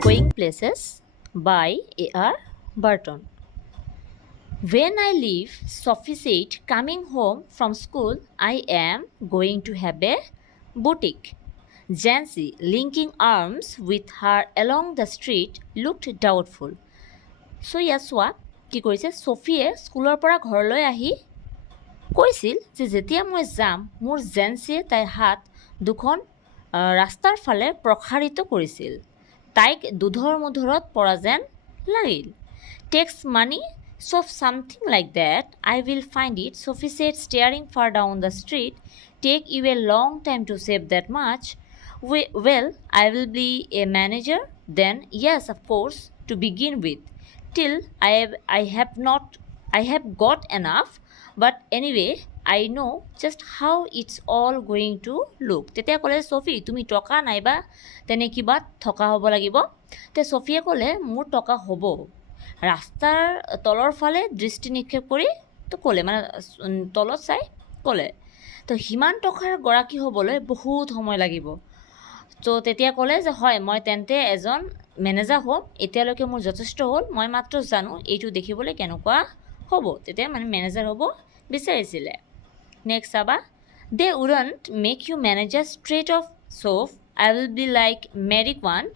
Going Places by A.R. Burton. When I leave, Sophie said, coming home from school, I am going to have a boutique. Jancy, linking arms with her along the street, looked doubtful. So ইয়াত চোৱা কি কৰিছে ছফিয়ে স্কুলৰ পৰা ঘৰলৈ আহি কৈছিল যে যেতিয়া মই যাম মোৰ জেন্সিয়ে তাইৰ হাত দুখন ৰাস্তাৰ ফালে প্ৰসাৰিত কৰিছিল তাইক দুধৰ মুধৰত পৰা যেন লাগিল tax money so something like that I will find it Sophie said staring far down the street take you a long time to save that much well I will be a manager then yes of course to begin with till I have got enough but anyway I know just how it's all going to look তেতিয়া ক'লে ছফি তুমি টকা নাইবা তেনে কিবা থকা হ'ব লাগিব তে ছফিয়ে ক'লে মোৰ টকা হ'ব ৰাস্তাৰ তলৰ ফালে দৃষ্টি নিক্ষেপ কৰি তো ক'লে মানে তলত চাই ক'লে তো সিমান টকাৰ গৰাকী হ'বলৈ বহুত সময় লাগিব তো তেতিয়া ক'লে যে হয় মই তেন্তে এজন মেনেজাৰ হ'ম এতিয়ালৈকে মোৰ যথেষ্ট হ'ল মই মাত্ৰ জানো এইটো দেখিবলৈ কেনেকুৱা হ'ব তেতিয়া মানে মেনেজাৰ হ'ব বিচাৰিছিলে নেক্সট চাবা they wouldn't make you manager straight off staff I will be like Mary Quant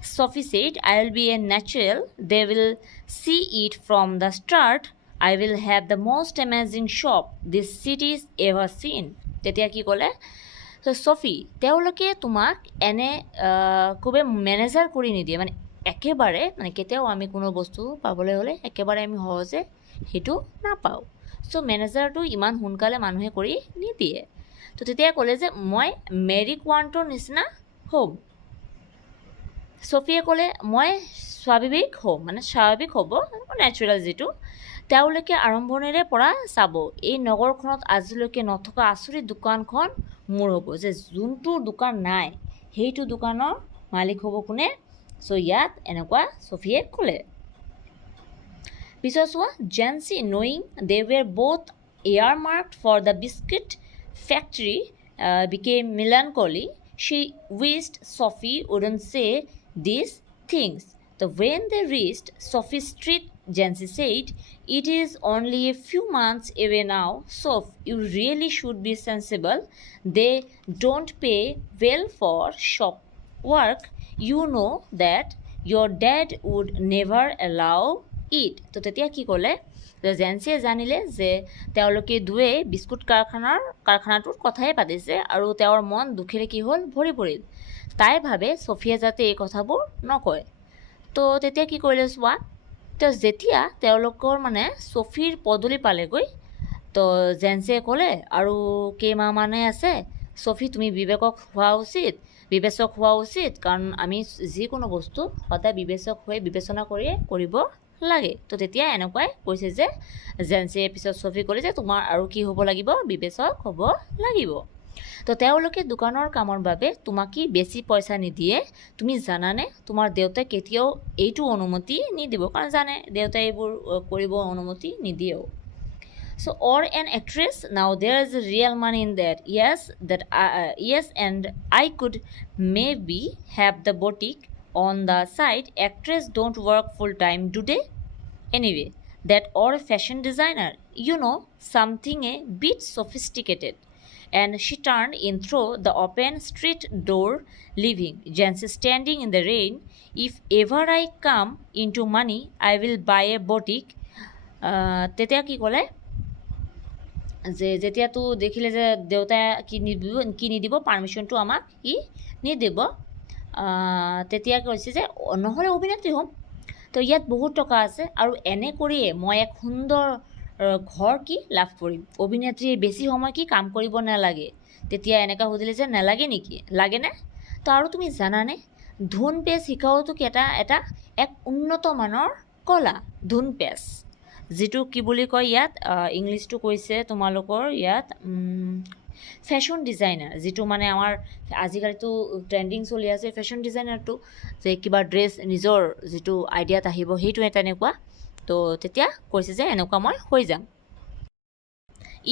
Sophie said, I will be a natural. They will see it from the start. I will have the most amazing shop this city's ever seen. তেতিয়া কি ক'লে তো ছফি তেওঁলোকে তোমাক এনে খুবেই manager কৰি নিদিয়ে মানে একেবাৰে মানে কেতিয়াও আমি কোনো বস্তু পাবলৈ হ'লে একেবাৰে আমি সহজে সেইটো নাপাওঁ চ' মেনেজাৰটো ইমান সোনকালে মানুহে কৰি নিদিয়ে তো তেতিয়া ক'লে যে মই মেৰি কোৱাণ্টৰ নিচিনা হ'ম ছফিয়ে ক'লে মই স্বাভাৱিক হ'ম মানে স্বাভাৱিক হ'ব নেচাৰেল যিটো তেওঁলোকে আৰম্ভণিৰে পৰা চাব এই নগৰখনত আজিলৈকে নথকা আচৰিত দোকানখন মোৰ হ'ব যে যোনটো দোকান নাই সেইটো দোকানৰ মালিক হ'ব কোনে চ' ইয়াত এনেকুৱা ছফিয়ে ক'লে পিছত চোৱা জেন্সি knowing they were both earmarked for the biscuit factory became melancholy she wished Sophie wouldn't say these things. So when they reached Sophie Street, Jancy said, it is only a few months away now. Soph, you really should be sensible. They don't pay well for shop work. You know that your dad would never allow it. তো তেতিয়া কি ক'লে জেন্সিয়ে জানিলে যে তেওঁলোকে দুয়ে biscuit কাৰখানাটোৰ কথাই পাতিছে আৰু তেওঁৰ মন দুখেৰে কি হ'ল ভৰি পৰিল তাই ভাবে ছফিয়ে যাতে এই কথাবোৰ নকয় তো তেতিয়া কি কৰিলে চোৱা তো যেতিয়া তেওঁলোকৰ মানে ছফিৰ পদূলি পালেগৈ তো জেন্সিয়ে ক'লে আৰু কেইমাহ মানে আছে ছফি তুমি বিবেচক হোৱা উচিত কাৰণ আমি যিকোনো বস্তু সদায় বিবেচক হৈ বিবেচনা কৰিয়ে কৰিব লাগে তো তেতিয়া এনেকুৱাই কৈছে যে জেন্সিয়ে পিছত ছফি ক'লে যে তোমাৰ আৰু কি হ'ব লাগিব বিবেচক হ'ব লাগিব তো তেওঁলোকে দোকানৰ কামৰ বাবে তোমাকে বেছি পইচা নিদিয়ে তুমি জানানে তোমাৰ দেউতাই কেতিয়াও এইটো অনুমতি নিদিব কাৰণ জানে দেউতাই এইবোৰ কৰিব অনুমতি নিদিয়েও so or an actress now there is real money in that yes and I could maybe have the boutique on the side actress don't work full time do they anyway that or a fashion designer you know something a bit sophisticated and she turned in through the open street door leaving Jancy standing in the rain if ever I come into money I will buy a boutique তেতিয়া কি ক'লে যে যেতিয়াতো দেখিলে যে দেউতাই কি নিদিব পাৰ্মিশ্যনটো আমাক কি নিদিব তেতিয়া কৈছে যে নহ'লে অভিনেত্ৰী হ'ম তো ইয়াত বহুত টকা আছে আৰু এনে কৰিয়ে মই এক সুন্দৰ ঘৰ কি লাভ কৰিম অভিনেত্ৰীয়ে বেছি সময় কি কাম কৰিব নালাগে তেতিয়া এনেকা সুধিলে যে নালাগে নেকি লাগেনে তো আৰু তুমি জানানে ধুন পেচ শিকাওতো এটা এক উন্নত মানৰ কলা ধুন পেচ যিটো কি বুলি কয় ইয়াত ইংলিছটো কৈছে তোমালোকৰ ইয়াত ফেশ্বন ডিজাইনাৰ যিটো মানে আমাৰ আজিকালিতো ট্ৰেণ্ডিং চলি আছে ফেশ্বন ডিজাইনাৰটো যে কিবা ড্ৰেছ নিজৰ যিটো আইডিয়াত আহিব সেইটো এটা এনেকুৱা তো তেতিয়া কৈছে যে এনেকুৱা মই হৈ যাম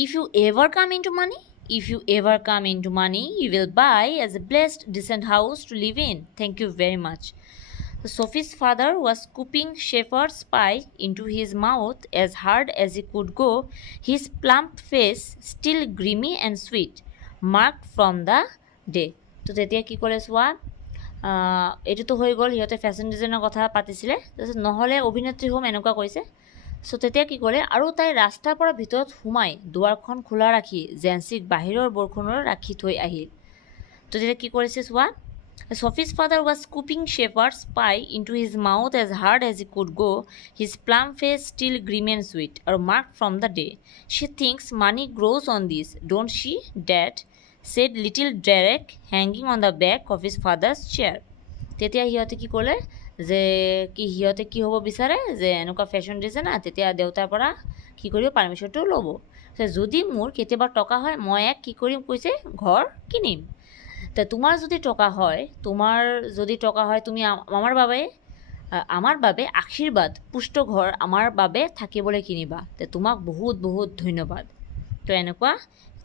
ইফ ইউ এভাৰ কাম into money if you ever come into money, you will buy as a blessed, decent house to live in. Thank you very much. So Sophie's father was scooping shepherd's pie into his mouth as hard as he could go, his plump face still grimy and sweet, marked from the day. তো তেতিয়া কি ক'লে চোৱা, এইটোতো হৈ গ'ল, সিহঁতে fashion ডিজাইনৰ কথা পাতিছিলে, তাৰপিছত নহ'লে অভিনেত্ৰী হ'ম এনেকুৱা কৈছে। চ' তেতিয়া কি ক'লে, আৰু তাই ৰাস্তাৰ পৰা ভিতৰত সোমাই দুৱাৰখন খোলা ৰাখি জেঞ্চিক বাহিৰৰ বৰষুণৰ ৰাখি থৈ আহিল। তো তেতিয়া কি কৰিছে চোৱা, Sophie's father was scooping shepherd's pie into his mouth as hard as he could go, his plump face still grim and sweet, or marked from the day. She thinks money grows on this, don't she, Dad? Said little Derek, hanging on the back of his father's chair. তেতিয়া সিহঁতে কি ক'লে যে সিহঁতে কি হ'ব বিচাৰে যে এনেকুৱা ফেশ্বন ডিজাইনাৰ, তেতিয়া দেউতাৰ পৰা কি কৰিব পাৰ্মিশ্যনটো ল'ব। যদি মোৰ কেতিয়াবা টকা হয় মই কি কৰিম কৈছে, ঘৰ কিনিম। তো তোমাৰ যদি টকা হয় তুমি আমাৰ বাবে আশীৰ্বাদ পুষ্ট ঘৰ আমাৰ বাবে থাকিবলৈ কিনিবা, তো তোমাক বহুত বহুত ধন্যবাদ। তো এনেকুৱা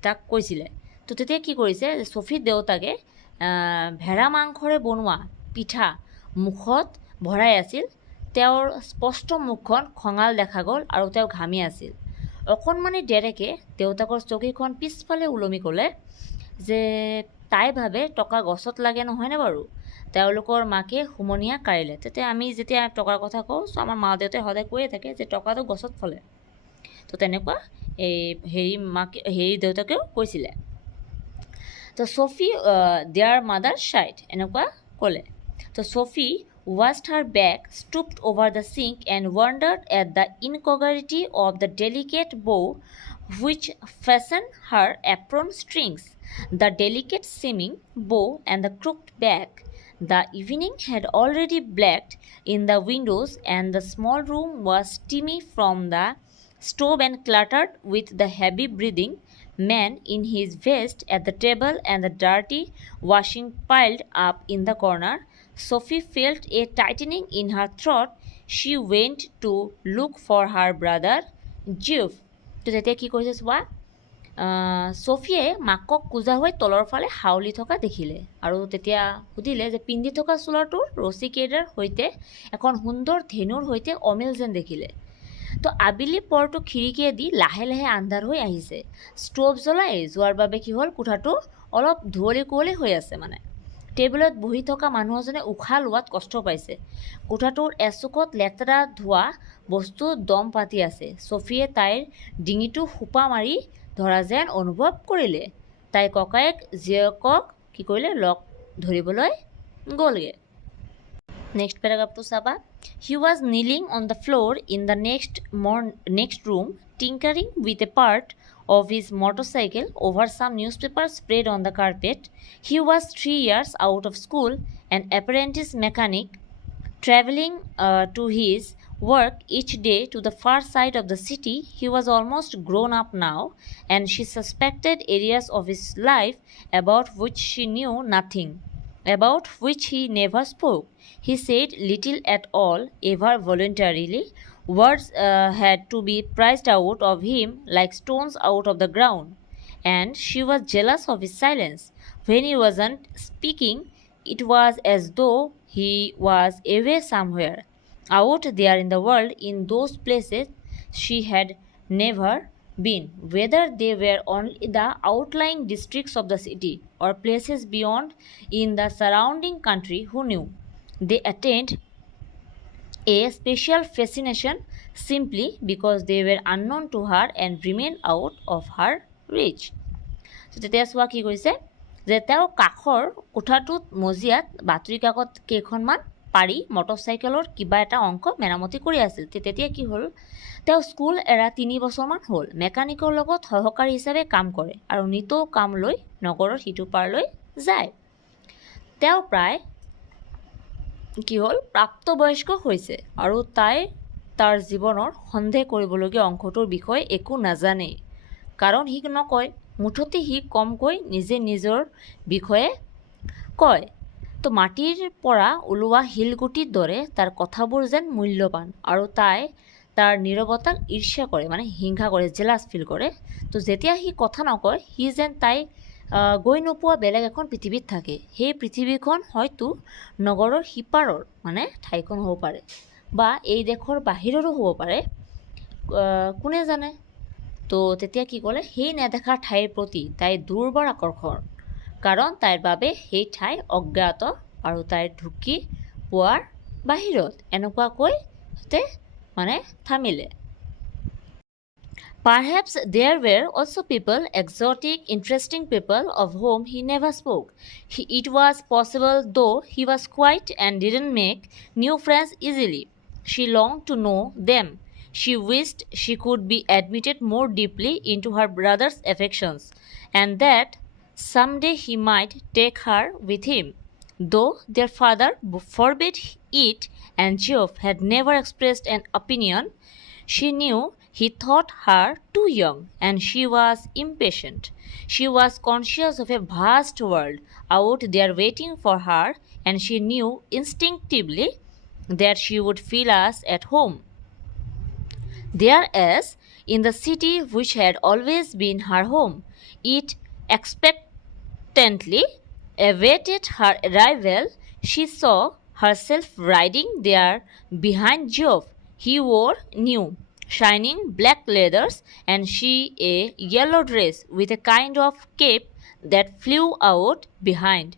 তাক কৈছিলে। তো তেতিয়া কি কৰিছে, ছফিৰ দেউতাকে ভেড়া মাংসৰে বনোৱা পিঠা মুখত ভৰাই আছিল। তেওঁৰ স্পষ্ট মুখখন খঙাল দেখা গ'ল আৰু তেওঁ ঘামি আছিল। অকণমানি ডেৰেকে দেউতাকৰ চকীখন পিছফালে ওলমি ক'লে যে তাই ভাবে টকা গছত লাগে নহয়নে বাৰু। তেওঁলোকৰ মাকে হুমনীয়া কাঢ়িলে। তেতিয়া আমি যেতিয়া টকাৰ কথা কওঁ, চ' আমাৰ মা দেউতাই সদায় কৈয়ে থাকে যে টকাটো গছত ফলে। তো তেনেকুৱা হেৰি দেউতাকেও কৈছিলে। তো ছফি দেয়াৰ মাদাৰ চাইড এনেকুৱা ক'লে। তো Safi washed her back, stooped over the sink and wondered at the incongruity of the delicate bow which fastened her apron strings, the delicate seeming bow and the crooked back. The evening had already blacked in the windows and the small room was steamy from the stove and cluttered with the heavy breathing man in his vest at the table and the dirty washing piled up in the corner. Sophie felt a tightening in her throat. She went to look for her brother Jeff. তো তেতিয়া কি কৰিছে চোৱা, ছফিয়ে মাকক কোজা হৈ তলৰ ফালে হাউলি থকা দেখিলে আৰু তেতিয়া সুধিলে যে পিন্ধি থকা চোলাটোৰ ৰছীকেইডাৰ সৈতে এখন সুন্দৰ ধেনুৰ সৈতে অমিল যেন দেখিলে। তো আবেলি পৰটো খিৰিকীয়েদি লাহে লাহে আন্ধাৰ হৈ আহিছে। ষ্ট'ভ জ্বলাই যোৱাৰ বাবে কি হ'ল, কোঠাটো অলপ ধুৱলি কুঁৱলী হৈ আছে। মানে টেবুলত বহি থকা মানুহ এজনে উশাহ লোৱাত কষ্ট পাইছে। কোঠাটোৰ এচুকত লেতেৰা ধোৱা বস্তু দম পাতি আছে। ছফিয়ে তাইৰ ডিঙিটো সোপা মাৰি ধৰা যেন অনুভৱ কৰিলে। তাই ককায়েক জীয়েকক কি কৰিলে, লগ ধৰিবলৈ গ'লগৈ। নেক্সট পেৰাগ্ৰাফটো চাবা। He was kneeling on the floor in the next room, tinkering with a part of his motorcycle over some newspapers spread on the carpet. He was 3 years out of school, an apprentice mechanic, traveling to his work each day to the far side of the city. He was almost grown up now, and she suspected areas of his life about which she knew nothing, about which he never spoke. He said little at all, ever voluntarily. Words had to be prized out of him like stones out of the ground, and she was jealous of his silence. When he wasn't speaking, it was as though he was away somewhere, out there in the world, in those places she had never been, whether they were only the outlying districts of the city or places beyond in the surrounding country. Who knew? They attained a special fascination simply because they were unknown to her and remained out of her reach. So তেতিয়া চোৱা কি কৰিছে যে তেওঁ কাষৰ কোঠাটোত মজিয়াত বাতৰি কাকত কেইখনমান পাৰি মটৰচাইকেলৰ কিবা এটা অংশ মেৰামতি কৰি আছিল। তেতিয়া কি হ'ল, তেওঁ স্কুল এৰা 3 বছৰমান হ'ল। মেকানিকৰ লগত সহকাৰী হিচাপে কাম কৰে আৰু নিতৌ কাম লৈ নগৰৰ সিটো পাৰলৈ যায়। তেওঁ প্ৰায় কি হ'ল, প্ৰাপ্তবয়স্ক হৈছে আৰু তাই তাৰ জীৱনৰ সন্দেহ কৰিবলগীয়া অংশটোৰ বিষয়ে একো নাজানে, কাৰণ সি নকয়। মুঠতে সি কমকৈ নিজে নিজৰ বিষয়ে কয়। তো মাটিৰ পৰা ওলোৱা শিলগুটিৰ দৰে তাৰ কথাবোৰ যেন মূল্যৱান, আৰু তাই তাৰ নীৰৱতাক ঈৰ্ষা কৰে, মানে হিংসা কৰে, জেলাছ ফিল কৰে। তো যেতিয়া সি কথা নকয়, সি যেন তাই গৈ নোপোৱা বেলেগ এখন পৃথিৱীত থাকে। সেই পৃথিৱীখন হয়তো নগৰৰ সিপাৰৰ মানে ঠাইখন হ'ব পাৰে, বা এই দেশৰ বাহিৰৰো হ'ব পাৰে, কোনে জানে। তো তেতিয়া কি ক'লে, সেই নেদেখা ঠাইৰ প্ৰতি তাইৰ দুৰ্বল আকৰ্ষণ, কাৰণ তাইৰ বাবে সেই ঠাই অজ্ঞাত আৰু তাইৰ ঢুকি পোৱাৰ বাহিৰত, এনেকুৱাকৈ মানে থামিলে। Perhaps there were also people, exotic, interesting people, of whom he never spoke. It was possible, though he was quiet and didn't make new friends easily. She longed to know them. She wished she could be admitted more deeply into her brother's affections, and that someday he might take her with him. Though their father forbade it and Geoff had never expressed an opinion, she knew he thought her too young, and she was impatient. She was conscious of a vast world out there waiting for her, and she knew instinctively that she would feel us at home there, as in the city which had always been her home. It expectantly awaited her arrival. She saw herself riding there behind Geoff. He wore new, shining black leathers, and she a yellow dress with a kind of cape that flew out behind.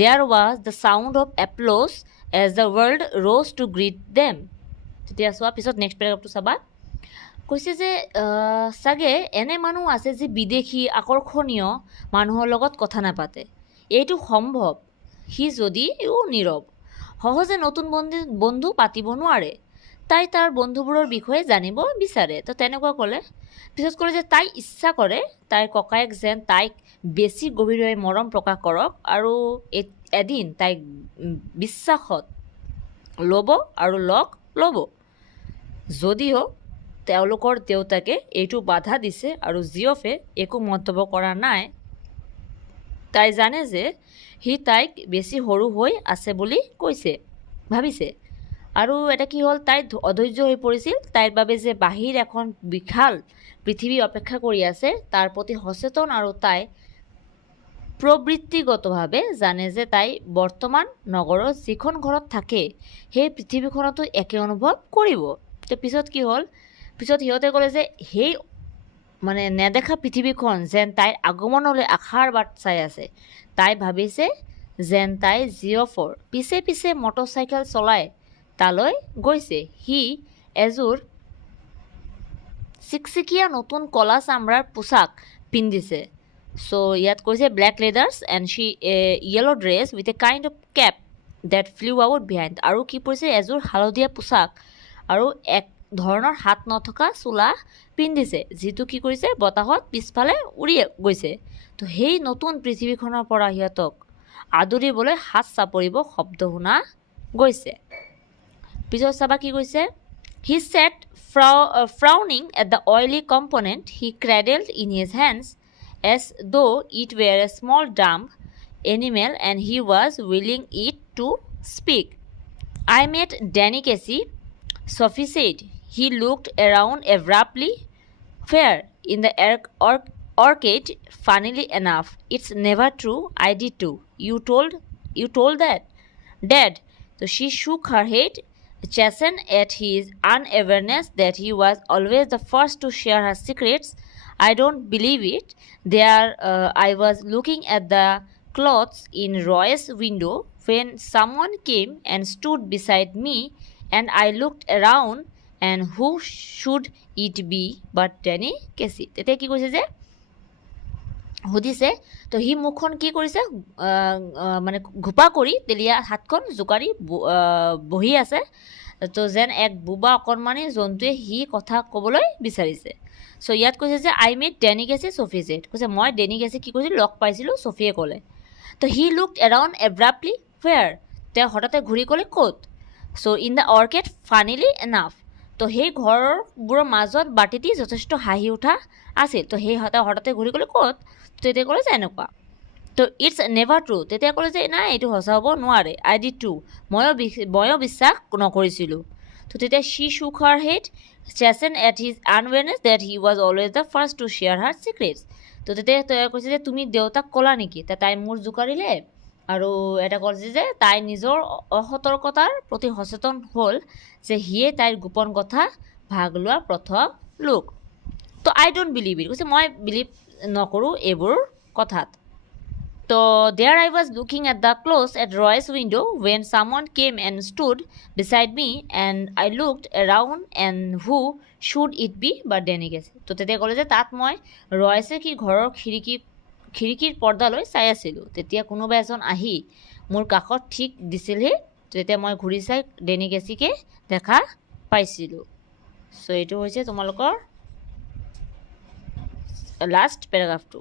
There was the sound of applause as the world rose to greet them. তেতিয়া চোৱা পিছত next পেৰাগ্ৰাফটো চাবা। কৈছে যে চাগে এনে মানুহ আছে যে বিদেশী আকৰ্ষণীয় মানুহৰ লগত কথা নাপাতে। এইটো সম্ভৱ, সি যদিও নীৰৱ, সহজে নতুন বন্ধু পাতিব নোৱাৰে। তাই তাৰ বন্ধুবোৰৰ বিষয়ে জানিব বিচাৰে। তো তেনেকুৱা ক'লে। পিছত ক'লে যে তাই ইচ্ছা কৰে তাইৰ ককায়েক যেন তাইক বেছি গভীৰভাৱে মৰম প্ৰকাশ কৰক, আৰু এদিন তাইক বিশ্বাসত ল'ব আৰু লগ ল'ব। যদিও তেওঁলোকৰ দেউতাকে এইটো বাধা দিছে আৰু জিঅফে একো মন্তব্য কৰা নাই, তাই জানে যে সি তাইক বেছি সৰু হৈ আছে বুলি ভাবিছে। আৰু এটা কি হ'ল, তাই অধৈৰ্য হৈ পৰিছিল। তাইৰ বাবে যে বাহিৰ এখন বিশাল পৃথিৱী অপেক্ষা কৰি আছে তাৰ প্ৰতি সচেতন, আৰু তাই প্ৰবৃত্তিগতভাৱে জানে যে তাই বৰ্তমান নগৰৰ যিখন ঘৰত থাকে সেই পৃথিৱীখনতো একে অনুভৱ কৰিব। তো পিছত কি হ'ল, পিছত সিহঁতে ক'লে যে সেই মানে নেদেখা পৃথিৱীখন যেন তাইৰ আগমনলৈ আশাৰ বাট চাই আছে। তাই ভাবিছে যেন তাই জিঅফৰ পিছে পিছে মটৰচাইকেল চলাই তালৈ গৈছে। সি এযোৰ চিকচিকীয়া নতুন কলা চামৰাৰ পোছাক পিন্ধিছে। চ' ইয়াত কৈছে black leathers and she yellow dress with a kind of cape that flew out behind. আৰু কি পৰিছে, এযোৰ হালধীয়া পোছাক আৰু এক ধৰণৰ হাত নথকা চোলা পিন্ধিছে, যিটো কি কৰিছে বতাহত পিছফালে উৰি গৈছে। তো সেই নতুন পৃথিৱীখনৰ পৰা সিহঁতক আদৰিবলৈ হাত চাপৰিব শব্দ শুনা গৈছে। পিছত চাবা কি কৈছে, হি sat frowning at the oily component he cradled in his hands as though it were a small dumb animal and he was willing it to speak. I met Danny Casey, Sophie said. He looked around abruptly. Where? In the arcade. Funnily enough, it's never true. I did too. You told that? Dad. So she shook her head, chastened at his unawareness that he was always the first to share her secrets. I don't believe it. There I was looking at the clothes in Roy's window when someone came and stood beside me, and I looked around, and who should it be but Danny Casey. তেতিয়া কি কৈছে যে সুধিছে, তো সি মুখখন কি কৰিছে, মানে ঘোপা কৰি তেলীয়া হাতখন জোকাৰি বহি আছে, তো যেন এক বোবা অকণমানি জন্তুৱে সি কথা ক'বলৈ বিচাৰিছে। চ' ইয়াত কৈছে যে আই মেট ডেনি কেচি চফি জেড, কৈছে মই ডেনি কেচি কি কৈছিলোঁ, লগ পাইছিলোঁ, চফিয়ে ক'লে। তো হি লুকড এৰাউণ্ড এব্ৰাপ্টলি হুৱেৰ, তেওঁ হঠাতে ঘূৰি ক'লে ক'ত। চ' ইন দ্য অৰ্কেড ফানিলি এনাফ, তো সেই ঘৰবোৰৰ মাজত বাটিটি যথেষ্ট হাঁহি উঠা আছিল। তো সেই হঠাতে ঘূৰি ক'লে ক'ত, তেতিয়া ক'লে যে এনেকুৱা। তো ইটছ নেভাৰ ট্ৰু, তেতিয়া ক'লে যে নাই এইটো সঁচা হ'ব নোৱাৰে। আই ডিড টু, ময়ো বিশ্বাস নকৰিছিলোঁ। তো তেতিয়া শ্বি শুক হাৰ head, chastened at his unawareness that he was always the first to share her secrets. তো তেতিয়া তই কৈছে যে তুমি দেউতাক ক'লা নেকি, তাই মূৰ জোকাৰিলে আৰু এটা কৈছে যে তাই নিজৰ অসতৰ্কতাৰ প্ৰতি সচেতন হ'ল যে সিয়ে তাইৰ গোপন কথা ভাগ লোৱা প্ৰথম লোক। তো আই ডোণ্ট বিলিভ ইট, কৈছে মই বিলিভ নকৰোঁ এইবোৰ কথাত। So there I was looking at the close at Roy's window when someone came and stood beside me and I looked around and who should it be but Danny গেছে। তো তেতিয়া ক'লে যে তাত মই ৰয়েছে কি ঘৰৰ খিৰিকীৰ পৰ্দালৈ চাই আছিলোঁ, তেতিয়া কোনোবা এজন আহি মোৰ কাষত ঠিক দিছিলহি। তেতিয়া মই ঘূৰি চাই ডেনি গেছিকে দেখা পাইছিলোঁ। চ' এইটো হৈছে তোমালোকৰ লাষ্ট পেৰাগ্ৰাফটো।